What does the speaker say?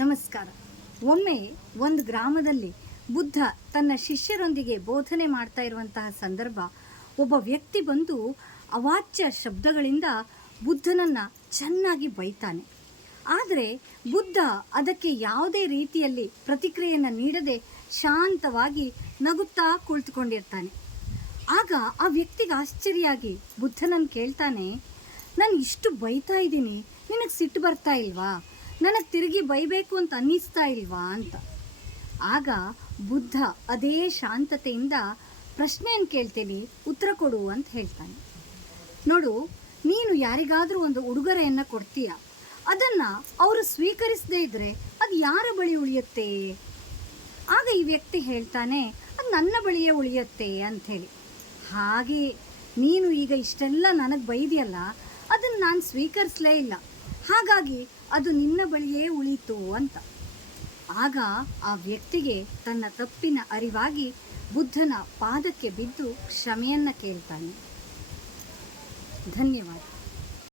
ನಮಸ್ಕಾರ. ಒಮ್ಮೆ ಒಂದು ಗ್ರಾಮದಲ್ಲಿ ಬುದ್ಧ ತನ್ನ ಶಿಷ್ಯರೊಂದಿಗೆ ಬೋಧನೆ ಮಾಡ್ತಾ ಇರುವಂತಹ ಸಂದರ್ಭ ಒಬ್ಬ ವ್ಯಕ್ತಿ ಬಂದು ಅವಾಚ್ಯ ಶಬ್ದಗಳಿಂದ ಬುದ್ಧನನ್ನು ಚೆನ್ನಾಗಿ ಬೈತಾನೆ. ಆದರೆ ಬುದ್ಧ ಅದಕ್ಕೆ ಯಾವುದೇ ರೀತಿಯಲ್ಲಿ ಪ್ರತಿಕ್ರಿಯೆಯನ್ನು ನೀಡದೆ ಶಾಂತವಾಗಿ ನಗುತ್ತಾ ಕುಳಿತುಕೊಂಡಿರ್ತಾನೆ. ಆಗ ಆ ವ್ಯಕ್ತಿಗೆ ಆಶ್ಚರ್ಯ ಬುದ್ಧನನ್ನು ಕೇಳ್ತಾನೆ, ನಾನು ಇಷ್ಟು ಬೈತಾ ಇದ್ದೀನಿ, ನಿನಗೆ ಸಿಟ್ಟು ಬರ್ತಾ ಇಲ್ವಾ? ನನಗೆ ತಿರುಗಿ ಬೈಬೇಕು ಅಂತ ಅನ್ನಿಸ್ತಾ ಇಲ್ವಾ ಅಂತ. ಆಗ ಬುದ್ಧ ಅದೇ ಶಾಂತತೆಯಿಂದ ಪ್ರಶ್ನೆಯನ್ನು ಕೇಳ್ತೀನಿ, ಉತ್ತರ ಕೊಡು ಅಂತ ಹೇಳ್ತಾನೆ. ನೋಡು, ನೀನು ಯಾರಿಗಾದರೂ ಒಂದು ಉಡುಗೊರೆಯನ್ನು ಕೊಡ್ತೀಯ, ಅದನ್ನು ಅವರು ಸ್ವೀಕರಿಸದೇ ಇದ್ದರೆ ಅದು ಯಾರ ಬಳಿ ಉಳಿಯುತ್ತೆ? ಆಗ ಈ ವ್ಯಕ್ತಿ ಹೇಳ್ತಾನೆ, ಅದು ನನ್ನ ಬಳಿಯೇ ಉಳಿಯುತ್ತೆ ಅಂಥೇಳಿ. ಹಾಗೆ ನೀನು ಈಗ ಇಷ್ಟೆಲ್ಲ ನನಗೆ ಬೈದಿಯಲ್ಲ, ಅದನ್ನು ನಾನು ಸ್ವೀಕರಿಸಲೇ ಇಲ್ಲ, ಹಾಗಾಗಿ ಅದು ನಿನ್ನ ಬಳಿಯೇ ಉಳೀತು ಅಂತ. ಆಗ ಆ ವ್ಯಕ್ತಿಗೆ ತನ್ನ ತಪ್ಪಿನ ಅರಿವಾಗಿ ಬುದ್ಧನ ಪಾದಕ್ಕೆ ಬಿದ್ದು ಕ್ಷಮೆಯನ್ನು ಕೇಳ್ತಾನೆ. ಧನ್ಯವಾದ.